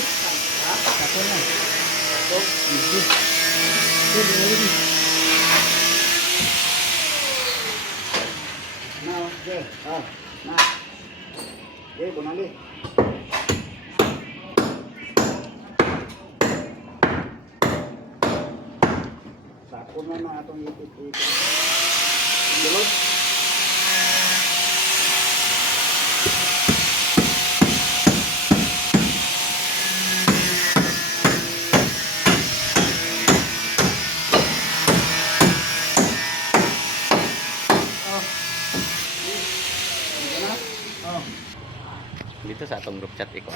Ha? Sako na. Ito. Hindi. Hindi lagi. Na, okay. Oh, na. Okay, bunali. Sako na na atong ipit-ipit. Dulot. Oh. Dito sa atong group chat iko.